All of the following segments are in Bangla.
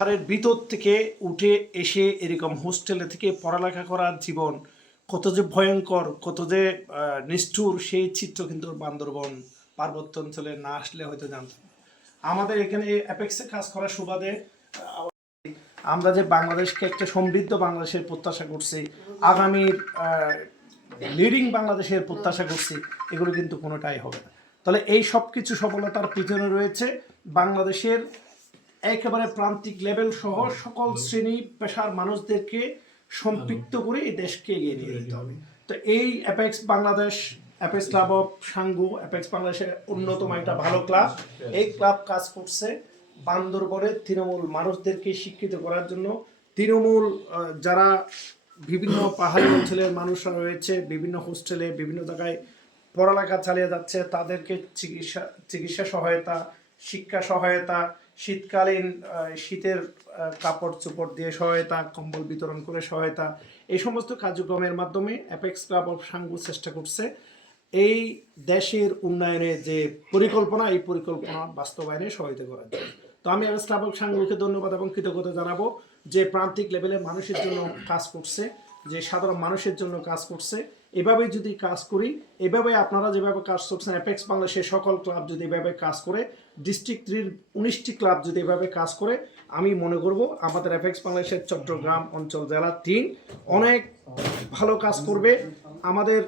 পাহাড়ের ভিতর থেকে উঠে এসে এরকম হোস্টেলে থেকে পড়ালেখা করার জীবন, কত যে ভয়ঙ্কর, কত যে নিষ্ঠুর সেই চিত্র কিন্তু বান্দরবন, পার্বত্য অঞ্চলে না আসলে হয়তো জানতাম। আমাদের এখানে অ্যাপেক্সে কাজ করার সুবাদে আমরা যে বাংলাদেশকে একটা সমৃদ্ধ বাংলাদেশের প্রত্যাশা করছি, আগামীর লিডিং বাংলাদেশের প্রত্যাশা করছি, এগুলো কিন্তু কোনোটাই হবে না। তাহলে এই সব কিছু সফলতার পিছনে রয়েছে বাংলাদেশের একেবারে প্রান্তিক লেভেল সহ সকল শ্রেণি পেশার মানুষদেরকে সম্পৃক্ত করে এই দেশকে এগিয়ে নিয়ে যেতে হবে। তো এই Apex Bangladesh Apex club of Sangu Apex বাংলাদেশের অন্যতম একটা ভালো ক্লাব এই ক্লাব কাজ করছে বান্দরবনের তৃণমূল মানুষদেরকে শিক্ষিত করার জন্য। তৃণমূল যারা বিভিন্ন পাহাড়ি অঞ্চলের মানুষরা রয়েছে বিভিন্ন হোস্টেলে বিভিন্ন জায়গায় পড়ালেখা চালিয়ে যাচ্ছে তাদেরকে চিকিৎসা চিকিৎসা সহায়তা শিক্ষা সহায়তা, শীতকালীন শীতের কাপড় চোপড় দিয়ে সহায়তা, কম্বল বিতরণ করে সহায়তা, এই সমস্ত কার্যক্রমের মাধ্যমে অ্যাপেক্স ক্লাব অফ সাঙ্গু চেষ্টা করছে। এই দেশের উন্নয়নে যে পরিকল্পনা, এই পরিকল্পনা বাস্তবায়নে সহায়তা করার জন্য। তো আমি অ্যাপেক্স ক্লাব অফ সাঙ্গুকে ধন্যবাদ এবং কৃতজ্ঞতা জানাব যে প্রান্তিক লেভেলে মানুষের জন্য কাজ করছে। যে সাধারণ মানুষের জন্য কাজ করছে এভাবে যদি কাজ করি, এভাবে আপনারা যেভাবে কাজ করছেন অ্যাপেক্স বাংলাদেশের সকল ক্লাব যদি এভাবে কাজ করে ডিস্ট্রিক্ট থ্রির উনিশটি ক্লাব যদি এভাবে কাজ করে, আমি মনে করব আমাদের অ্যাপেক্স বাংলাদেশের চট্টগ্রাম অঞ্চল জেলা তিন অনেক ভালো কাজ করবে। আমাদের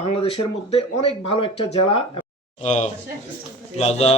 বাংলাদেশের মধ্যে অনেক ভালো একটা জেলা। প্লাজা